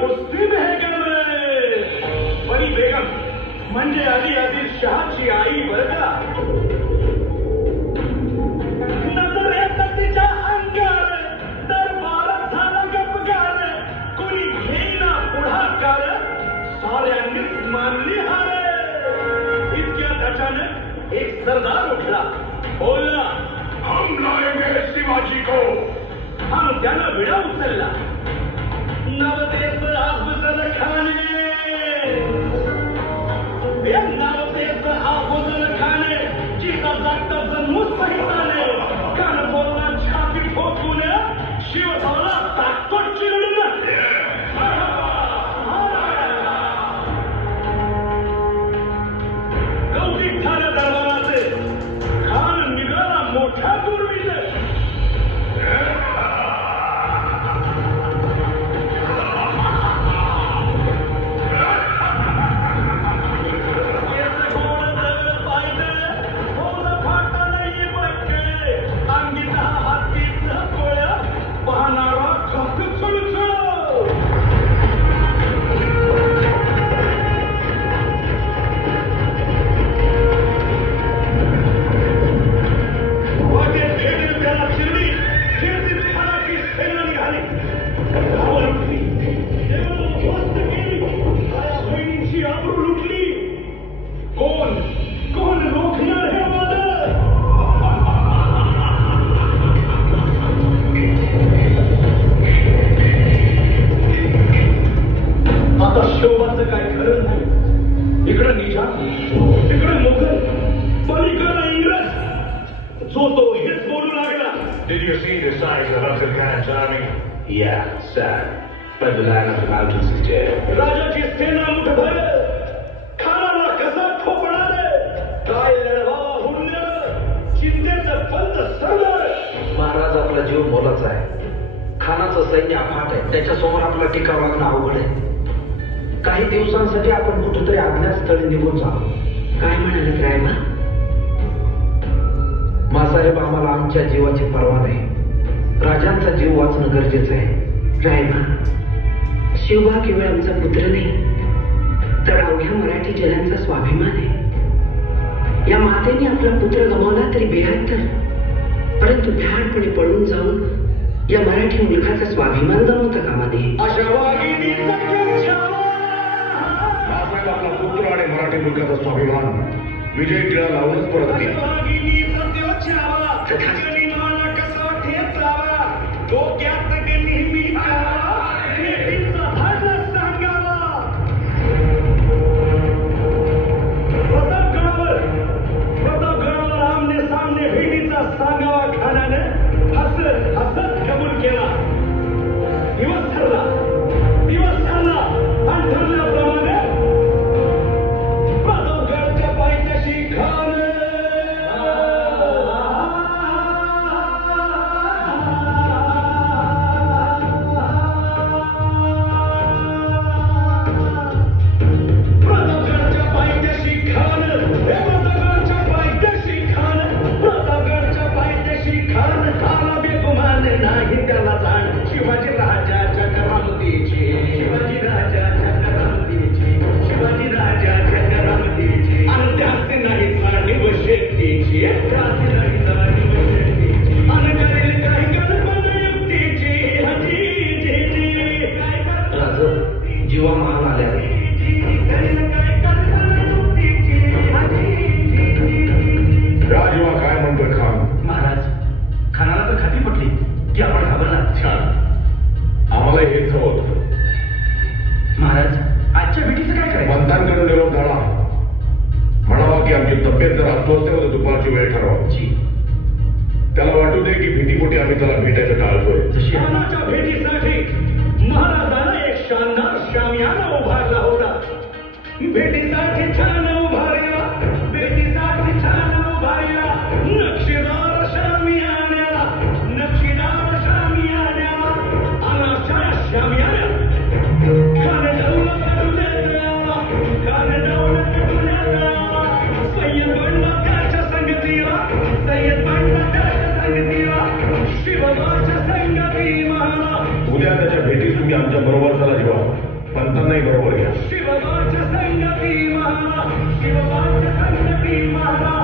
कुस्ती बेगम बरी बेगम म्हणजे आधी शहाची आई बरं का. नजरेत तिच्या अंगार दरबारात झाला गपगार. कोणी घेईना पुढाकार साऱ्यांनीच मानली हार. इतक्यात अचानक एक सरदार उठला. बोलला, हम लाएंगे शिवाजी को. हम त्यानं विडा उचलला. नवतेच अफजल खाने, नवतेच अफजल खाने जिचा जागता मुस्तहिदाने कान बोलला छाती ठोकून शिवभावला टाकतो चिरडून. कौतिक झालं दरबाराचे. खान निघाला मोठ्या पूर्वीने. Did you see the size of Afzal Khan's army? Yeah, sir. But the land of the mountains is dead. राजाची सेना मुठभर खानाला कसा ठोकणार. काय लढवावा हुंड. चिंतेचं पंत सरळ. महाराज आपला जीव मोलाचा आहे. खानाचं सैन्य अफाट आहे. त्याच्यासमोर आपला टिकाव लागणं अवघड आहे. काही दिवसांसाठी आपण कुठेतरी अज्ञातस्थळी निघून जाऊ. काय म्हणाले रायबा. मासाहेब आम्हाला आमच्या जीवाची पर्वा नाही. राजांचा जीव वाचणं गरजेचं आहे. रायबा, शिवबा केवळ आमचा पुत्र नाही तर अवघ्या मराठी जनांचा स्वाभिमान आहे. या मातेने आपला पुत्र गमावला तरी बेहत्तर, परंतु भ्याडपणे पळून जाऊन या मराठी मुलखाचा स्वाभिमान गमावता कामा नये. मासाहेब आपला पुत्र आणि मराठी मुलखाचा स्वाभिमान विजय टिळा लावूनच परत केला. सांगावा खानाने हसत हसत कबूल केला. दिवस ठरला आणि ठरल्याप्रमाणे प्रतापगडच्या पायथ्याशी खान. जीवा महान आल्या. राजीवा काय म्हणतोय खान. महाराज, खानाला तर खात्री पटली की आपण घाबरणार. छान, आम्हाला हेच हवं होतं. महाराज, आजच्या भेटीचं काय करायचं. मंथांकडून निरोप झाला. म्हणावा की आमची तब्येत जर अस्वस्थ होतं दुपारची वेळ ठरवायची. त्याला वाटू दे की भीतीपोटी आम्ही त्याला भेटायचं टाळतोय. खानाच्या भेटीसाठी महाराजांना एक शानदार शामियाना उभारला होता. भेटीसाठी छान उभारला. भेटीसाठी छान उभारला. नक्षीदार शामियाना, नक्षीदार शामियाना, अनाच्या शामियाना. खान डौला कटुल्याला, खान डौला कटुल्याला. सय्यद बनला त्याच्या संगतीला, सय्यद बनला त्याच्या संगतीला. शिवबाच्या संगती मला. उद्या त्याच्या भेटीस तुम्ही आमच्या बरोबर चला जीवा. वीर महाराज